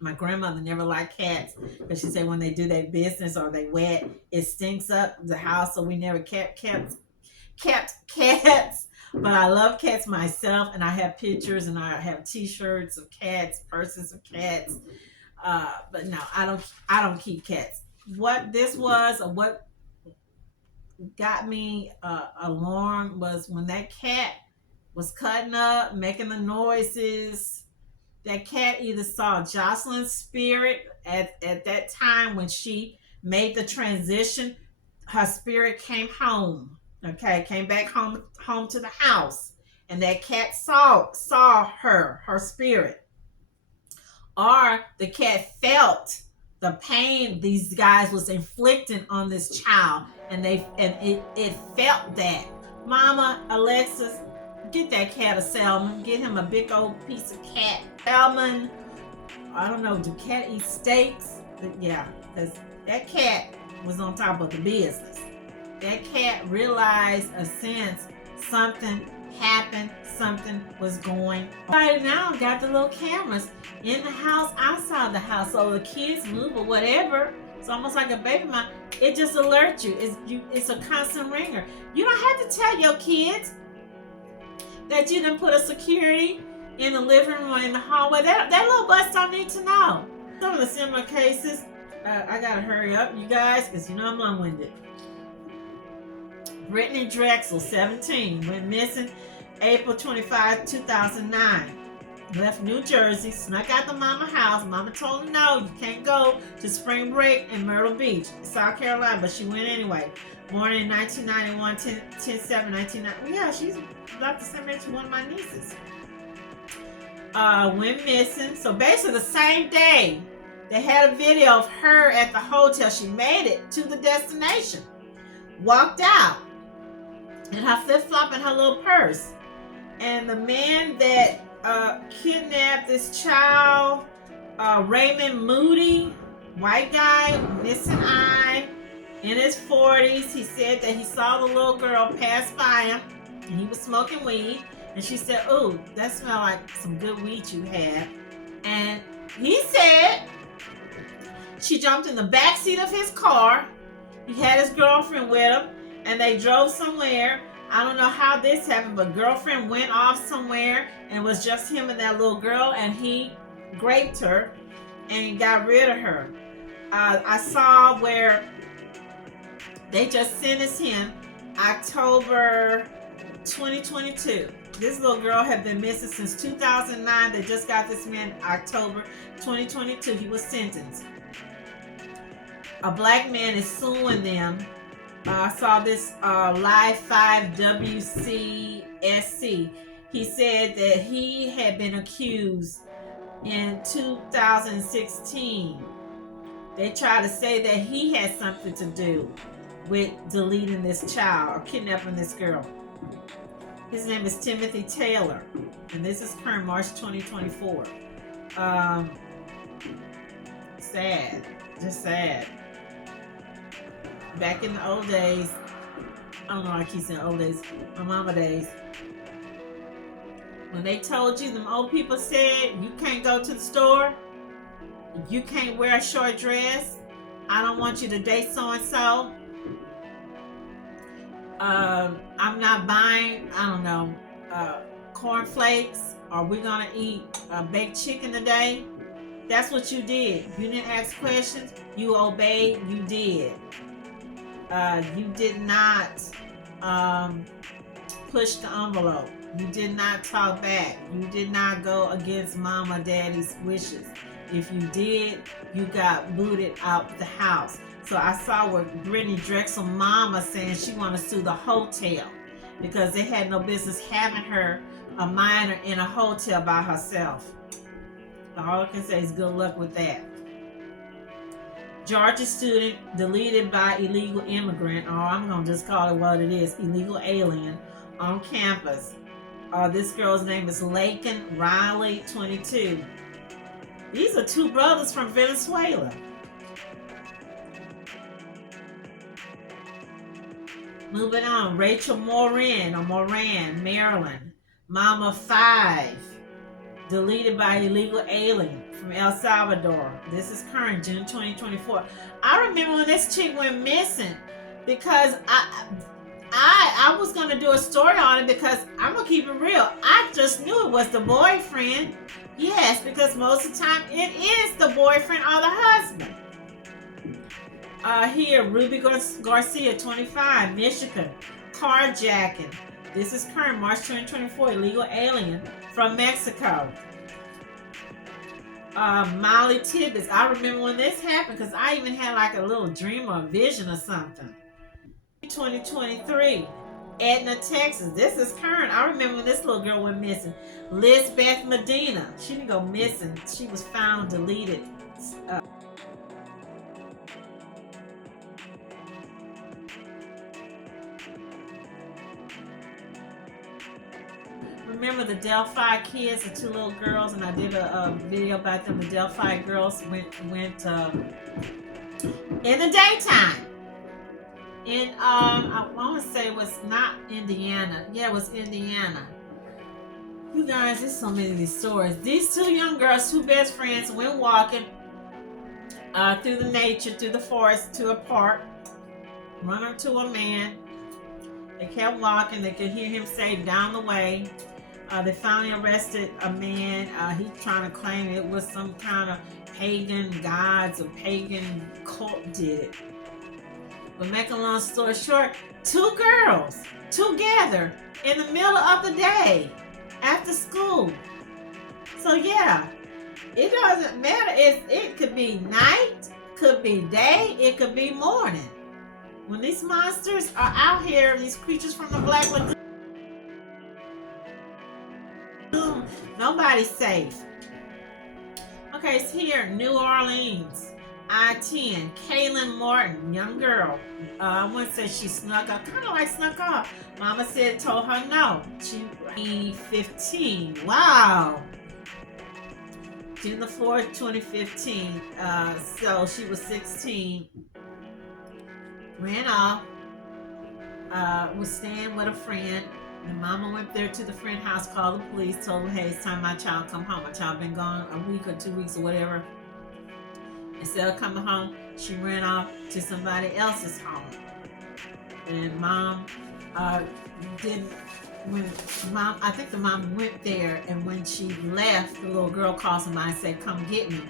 My grandmother never liked cats because she said when they do their business or they wet, it stinks up the house. So we never kept cats. But I love cats myself, and I have pictures and I have T-shirts of cats, purses of cats. But no, I don't keep cats. What this was, or what got me alarmed, was when that cat was cutting up, making the noises. That cat either saw Jocelyn's spirit at that time when she made the transition. Her spirit came home. Okay, came back home to the house, and that cat saw her spirit, or the cat felt the pain these guys was inflicting on this child, and it felt that. Mama Alexis, get that cat a salmon. Get him a big old piece of cat salmon. I don't know. Do cat eat steaks? But yeah, because that cat was on top of the business. That cat realized a sense something happened, something was going on. Right now, got the little cameras in the house, outside the house, so the kids move or whatever. It's almost like a baby mom. It just alerts you. It's a constant ringer. You don't have to tell your kids that you done put a security in the living room or in the hallway. That little bus don't need to know. Some of the similar cases, I gotta hurry up, you guys, because you know I'm long-winded. Brittany Drexel, 17, went missing April 25, 2009. Left New Jersey, snuck out the mama house. Mama told her no, you can't go to spring break in Myrtle Beach, South Carolina, but she went anyway. Born in 1991, 10/7, 1990. Yeah, she's about the same age as one of my nieces. Went missing. So basically the same day, they had a video of her at the hotel. She made it to the destination. Walked out in her flip-flop and her little purse. And the man that kidnapped this child, Raymond Moody, white guy, missing eye, in his 40s. He said that he saw the little girl pass by him, and he was smoking weed. And she said, "Ooh, that smells like some good weed you have." And he said she jumped in the back seat of his car. He had his girlfriend with him, and they drove somewhere. I don't know how this happened, but girlfriend went off somewhere, and it was just him and that little girl, and he raped her and got rid of her. I saw where they just sentenced him October 2022. This little girl had been missing since 2009. They just got this man October 2022. He was sentenced. A black man is suing them. I saw this Live 5 WCSC. He said that he had been accused in 2016. They tried to say that he had something to do with deleting this child or kidnapping this girl. His name is Timothy Taylor, and this is current March 2024. Sad, just sad. Back in the old days, I don't know, I keep saying old days, my mama days, when they told you, them old people said, you can't go to the store, you can't wear a short dress, I don't want you to date so-and-so, I'm not buying, I don't know, cornflakes, or we're gonna eat baked chicken today. That's what you did. You didn't ask questions, you obeyed, you did. You did not push the envelope. You did not talk back. You did not go against mama, daddy's wishes. If you did, you got booted out the house. So I saw where Brittany Drexel mama saying she want to sue the hotel because they had no business having her, a minor, in a hotel by herself. All I can say is good luck with that. Georgia student deleted by illegal immigrant, or I'm going to just call it what it is, illegal alien, on campus. This girl's name is Laken Riley, 22. These are two brothers from Venezuela. Moving on, Rachel Morin, or Moran, Maryland, mama of 5. deleted by illegal alien from El Salvador. This is current, June 2024. I remember when this chick went missing because I was gonna do a story on it because I'm gonna keep it real. I just knew it was the boyfriend. Yes, because most of the time it is the boyfriend or the husband. Here, Ruby Garcia, 25, Michigan, carjacking. This is current, March 2024, illegal alien from Mexico. Molly Tibbetts. I remember when this happened because I even had like a little dream or a vision or something. 2023, Edna, Texas. This is current. I remember when this little girl went missing. Lisbeth Medina. She didn't go missing. She was found deleted. Remember the Delphi kids, the two little girls, and I did a video about them. The Delphi girls went in the daytime. I want to say it was not Indiana. Yeah, it was Indiana. You guys, there's so many of these stories. These two young girls, two best friends, went walking through the nature, through the forest, to a park, run into a man. They kept walking. They could hear him say, "Down the way." They finally arrested a man. He's trying to claim it was some kind of pagan gods or pagan cult did it. But make a long story short, two girls together in the middle of the day after school. So yeah, it doesn't matter. It could be night, could be day, it could be morning. When these monsters are out here, these creatures from the Black Lagoon, nobody's safe. Okay, it's here, New Orleans. I-10, Kaylin Morton, young girl. I wouldn't say she snuck up, kind of like snuck off. Mama told her no. She 15. Wow. June the 4th, 2015. So she was 16. Ran off. Was staying with a friend. The mama went there to the friend's house, called the police, told them, "Hey, it's time my child come home. My child been gone a week or 2 weeks or whatever." Instead of coming home, she ran off to somebody else's home. And mom didn't. I think the mom went there, and when she left, the little girl called somebody and said, "Come get me."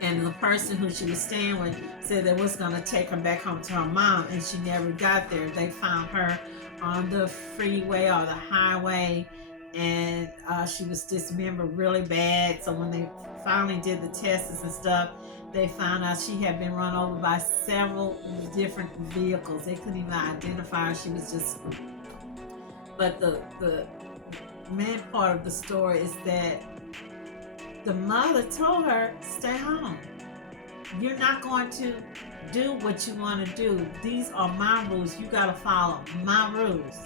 And the person who she was staying with said they was gonna take her back home to her mom, and she never got there. They found her on the freeway or the highway, and she was dismembered really bad. So when they finally did the tests and stuff, they found out she had been run over by several different vehicles. They couldn't even identify her. She was just. But the main part of the story is that the mother told her, "Stay home. You're not going to do what you want to do. These are my rules. You got to follow my rules."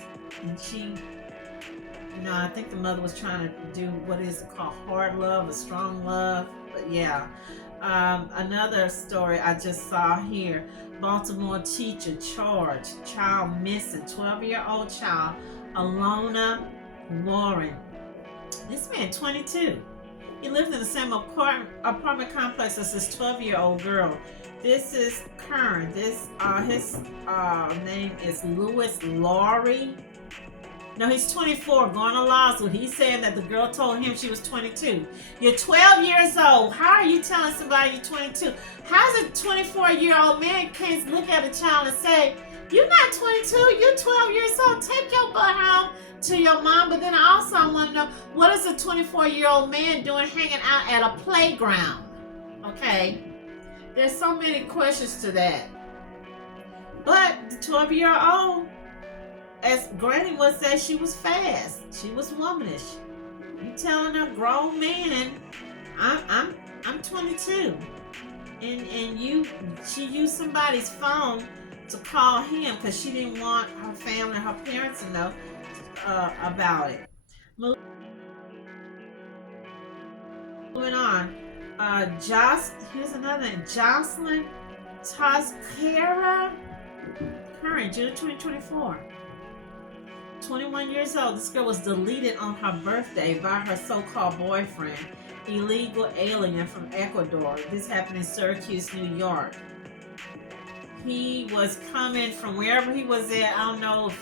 And she, I think the mother was trying to do what is called hard love, a strong love. But yeah. Another story I just saw here. Baltimore teacher charged, child missing, 12-year-old child, Alona Morin. This man, 22. He lived in the same apartment complex as this 12-year-old girl. This is current. His name is Louis Laurie. No, he's 24, going to law school. He's saying that the girl told him she was 22. You're 12 years old. How are you telling somebody you're 22? How's a 24-year-old man can't look at a child and say, "You're not 22, you're 12 years old. Take your butt home to your mom"? But then I want to know, what is a 24-year-old man doing hanging out at a playground? Okay. There's so many questions to that. But the 12-year-old, as Granny would say, she was fast. She was womanish. You telling a grown man, I'm 22, and she used somebody's phone to call him because she didn't want her family, her parents to know about it. Moving on. Here's another name. Jocelyn Toscara, current, June 2024. 21 years old. This girl was deleted on her birthday by her so-called boyfriend, illegal alien from Ecuador. This happened in Syracuse, New York. He was coming from wherever he was at. I don't know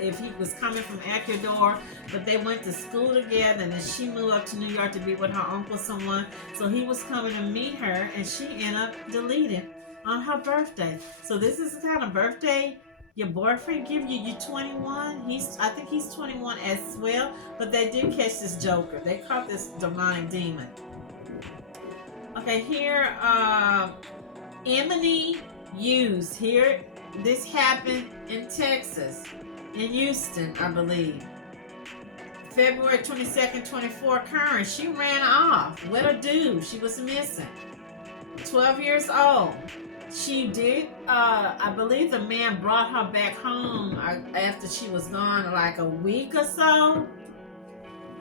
if he was coming from Ecuador, but they went to school together, and then she moved up to New York to be with her uncle someone. So he was coming to meet her, and she ended up deleted on her birthday. So this is the kind of birthday your boyfriend give you. You're 21. I think he's 21 as well. But they did catch this joker. They caught this demonic demon. Okay, here, Emily Hughes. Here, this happened in Texas, in Houston, I believe. February 22nd, 24 occurrence. She ran off with a dude. She was missing. 12 years old. She did, I believe the man brought her back home after she was gone like a week or so.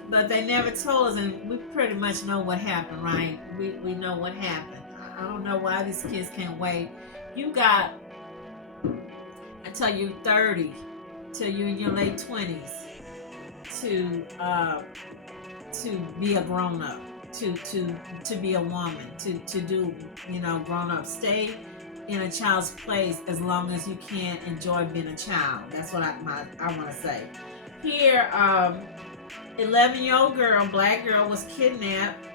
But they never told us, and we pretty much know what happened, right? We know what happened. I don't know why these kids can't wait. You got until you're 30, till you're in your late 20s to be a grown-up, to be a woman, to do, grown up. Stay in a child's place as long as you can enjoy being a child. That's what I want to say. Here, 11-year-old girl, black girl, was kidnapped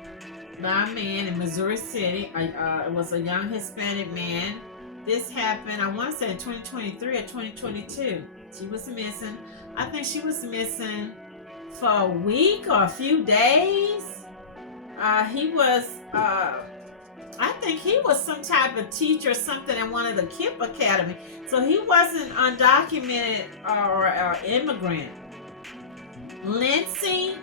by a man in Missouri City. It was a young Hispanic man. This happened, I want to say in 2023 or 2022. She was missing. I think she was missing for a week or a few days. I think he was some type of teacher or something in one of the KIPP Academy. So he wasn't undocumented or immigrant. Lindsay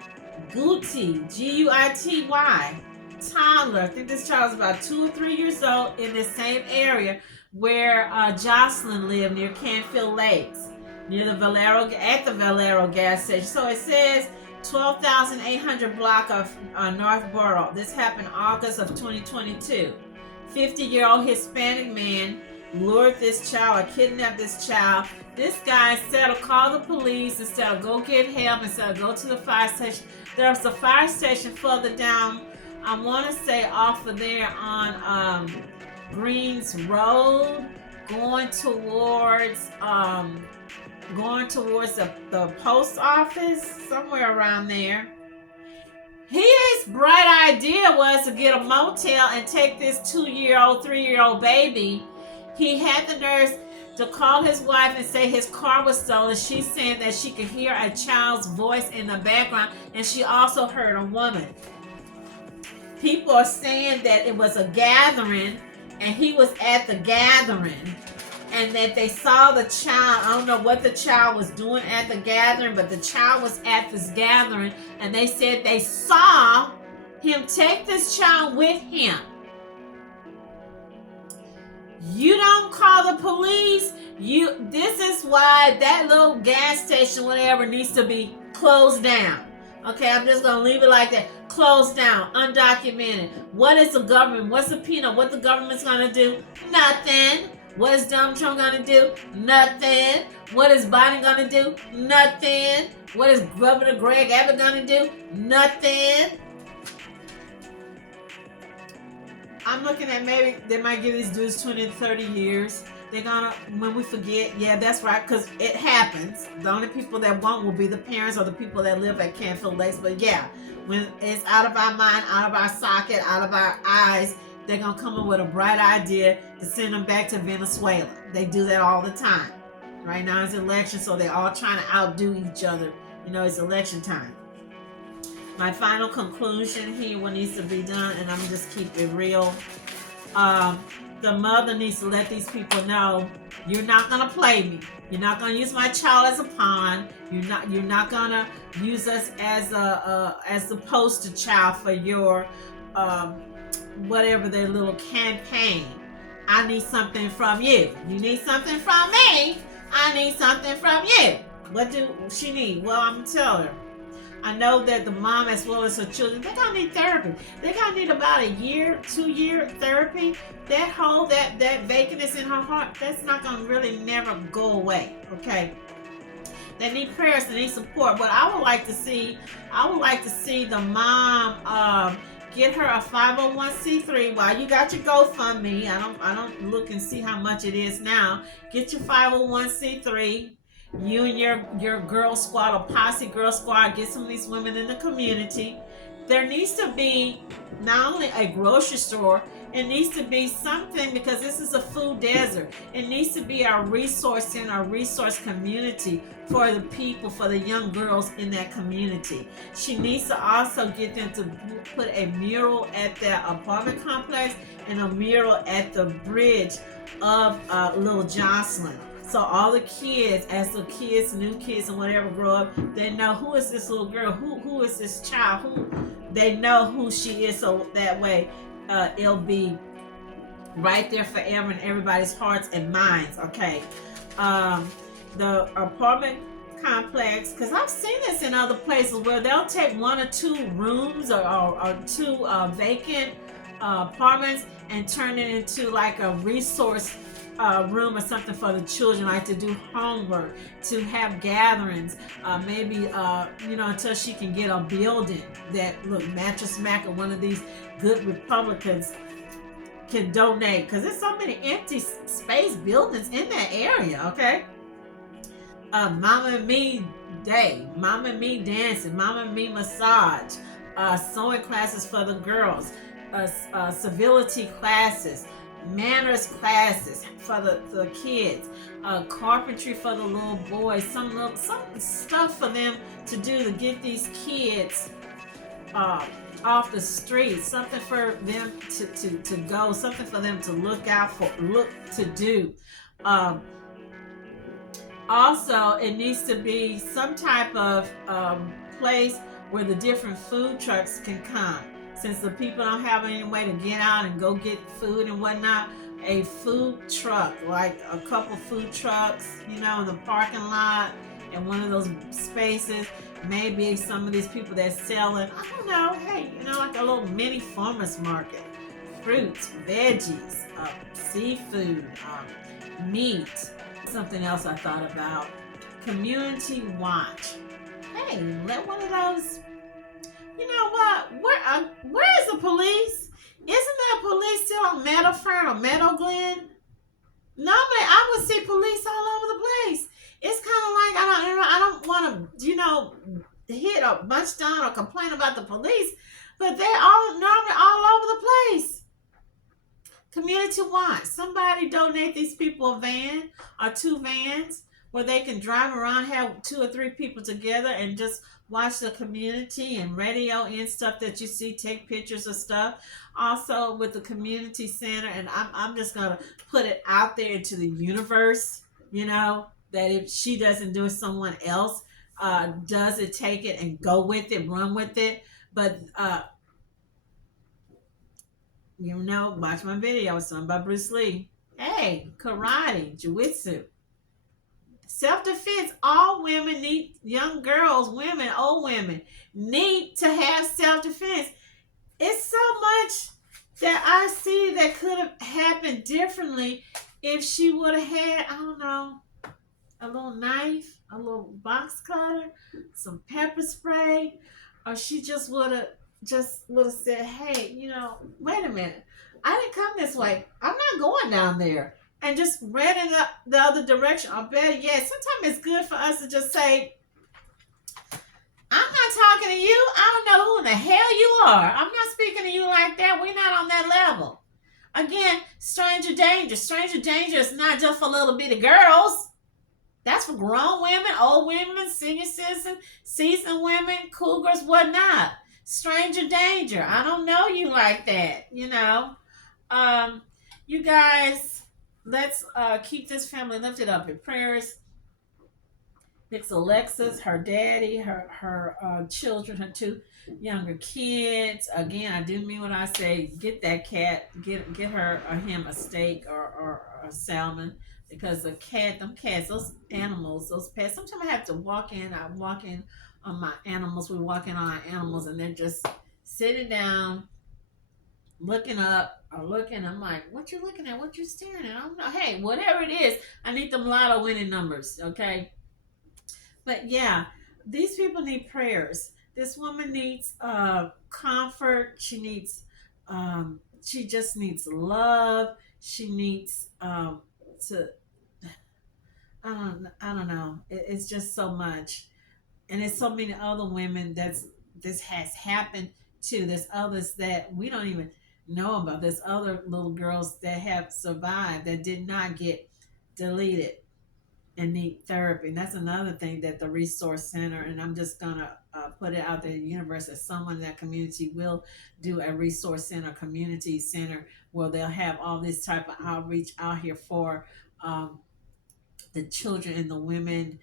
Guity, Guity, toddler. I think this child was about 2 or 3 years old in the same area where Jocelyn lived, near Canfield Lakes, near the Valero gas station. So it says 12,800 block of Northborough. This happened August of 2022. 50-year-old Hispanic man lured this child or kidnapped this child. This guy, instead of call the police, instead of go get help, instead of go to the fire station, there's a fire station further down, I want to say off of there on Greens Road, going towards the post office, somewhere around there. His bright idea was to get a motel and take this 2-year-old, 3-year-old baby. He had the nerve to call his wife and say his car was stolen. She's saying that she could hear a child's voice in the background, and she also heard a woman. People are saying that it was a gathering, and he was at the gathering, and that they saw the child. I don't know what the child was doing at the gathering, but the child was at this gathering, and they said they saw him take this child with him. You don't call the police. This is why that little gas station, whatever, needs to be closed down. Okay, I'm just going to leave it like that. Closed down, undocumented. What is the government? What's the peanut? What the government's going to do? Nothing. What is Donald Trump going to do? Nothing. What is Biden going to do? Nothing. What is Governor Greg Abbott going to do? Nothing. I'm looking at maybe they might give these dudes 20 to 30 years. They're gonna, when we forget, yeah, that's right, because it happens. The only people that won't will be the parents or the people that live at Canfield Lakes. But yeah, when it's out of our mind, out of our socket, out of our eyes, they're gonna come up with a bright idea to send them back to Venezuela. They do that all the time. Right now it's election, so they're all trying to outdo each other. You know, it's election time. My final conclusion here, what needs to be done, and I'm just keep it real. The mother needs to let these people know, you're not gonna play me. You're not gonna use my child as a pawn. You're not gonna use us as the poster child for your whatever their little campaign. I need something from you. You need something from me. I need something from you. What do she need? Well, I'm gonna tell her. I know that the mom, as well as her children, they're gonna need therapy. They're gonna need about a year, 2-year therapy. That hole, that vacantness in her heart, that's not gonna really never go away. Okay. They need prayers. They need support. But I would like to see the mom get her a 501c3 while you got your GoFundMe. I don't look and see how much it is now. Get your 501c3. You and your girl squad or posse girl squad, get some of these women in the community. There needs to be not only a grocery store, it needs to be something, because this is a food desert. It needs to be our resource in our resource community for the people, for the young girls in that community. She needs to also get them to put a mural at their apartment complex and a mural at the bridge of little Jocelyn. So all the kids, as the kids, new kids and whatever grow up, they know who is this little girl, who is this child, who they know who she is. So that way, it'll be right there forever in everybody's hearts and minds. Okay, the apartment complex, because I've seen this in other places where they'll take one or two rooms or two vacant apartments and turn it into like a resource room or something for the children, like to do homework, to have gatherings, maybe until she can get a building that, look, Mattress Mac or one of these good Republicans can donate, because there's so many empty space buildings in that area. Okay, Mama and Me Day, Mama and Me Dancing, Mama and Me Massage, sewing classes for the girls, civility classes, manners classes for the kids, carpentry for the little boys, some stuff for them to do to get these kids off the streets, something for them to go, something for them to look to do. Also, it needs to be some type of place where the different food trucks can come. Since the people don't have any way to get out and go get food and whatnot, a food truck, like a couple food trucks, in the parking lot, in one of those spaces. Maybe some of these people that's selling, I don't know, hey, like a little mini farmer's market. Fruits, veggies, seafood, meat. Something else I thought about. Community watch. Hey, let one of those. You know what? Where is the police? Isn't there police still on Meadowfern or Meadow Glen? Normally, I would see police all over the place. It's kind of like I don't want to hit or bunch down or complain about the police, but they all normally all over the place. Community watch. Somebody donate these people a van or two vans where they can drive around, have 2 or 3 people together and just watch the community and radio in stuff that you see, take pictures of stuff. Also with the community center, and I'm just going to put it out there into the universe, that if she doesn't do it, someone else does it, take it and go with it, run with it. But, watch my video. It's something about Bruce Lee. Hey, karate, jiu-jitsu. Self-defense. All women need, young girls, women, old women, need to have self-defense. It's so much that I see that could have happened differently if she would have had, I don't know, a little knife, a little box cutter, some pepper spray, or she just would have said, hey, wait a minute. I didn't come this way. I'm not going down there. And just ran in the other direction. Or better yet, sometimes it's good for us to just say, I'm not talking to you. I don't know who in the hell you are. I'm not speaking to you like that. We're not on that level. Again, stranger danger. Stranger danger is not just for little bitty girls. That's for grown women, old women, senior citizens, seasoned women, cougars, whatnot. Stranger danger. I don't know you like that, You guys, let's keep this family lifted up in prayers. It's Alexis, her daddy, her children, her 2 younger kids. Again, I do mean when I say get that cat, get her or him a steak or a salmon, because them cats, those animals, those pets. Sometimes I have to walk in. I walk in on my animals. We walk in on our animals, and they're just sitting down, looking up or looking. I'm like, what you looking at? What you staring at? I don't know. Hey, whatever it is, I need them lotto winning numbers, okay? But yeah, these people need prayers. This woman needs comfort. She just needs love. She needs to I don't know. It's just so much. And there's so many other women that's this has happened to. There's others that we don't even know about. There's other little girls that have survived that did not get deleted and need therapy. And that's another thing that the resource center, and I'm just gonna put it out there, the universe, that someone in that community will do a resource center, community center, where they'll have all this type of outreach out here for um, the children and the women,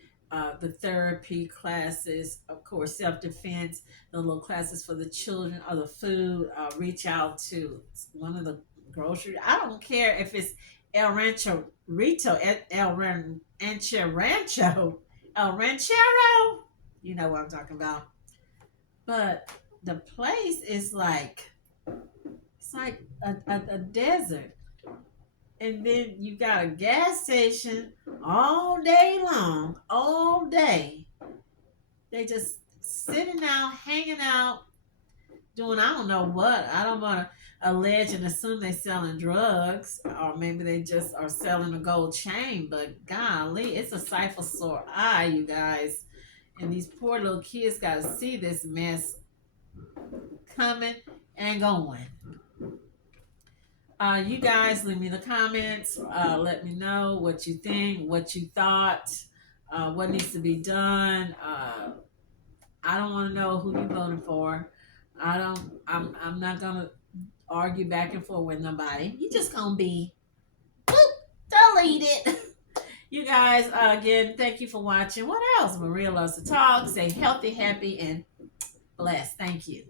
the therapy classes, of course, self defense, the little classes for the children, or the food. Reach out to one of the grocery. I don't care if it's El Rancho Rito, El Ranchero. You know what I'm talking about. But the place is like it's like a desert, and then you got a gas station all day long, all day. They just sitting out, hanging out, doing I don't know what. I don't want to allege and assume they selling drugs, or maybe they just are selling a gold chain. But golly, it's a sight for sore eye, you guys. And these poor little kids got to see this mess coming and going. You guys leave me the comments. Let me know what you think, what you thought, what needs to be done. I don't want to know who you voted for. I don't. I'm not gonna argue back and forth with nobody. You just gonna be boop, delete it. You guys, again, thank you for watching. What else? Maria loves to talk. Stay healthy, happy, and blessed. Thank you.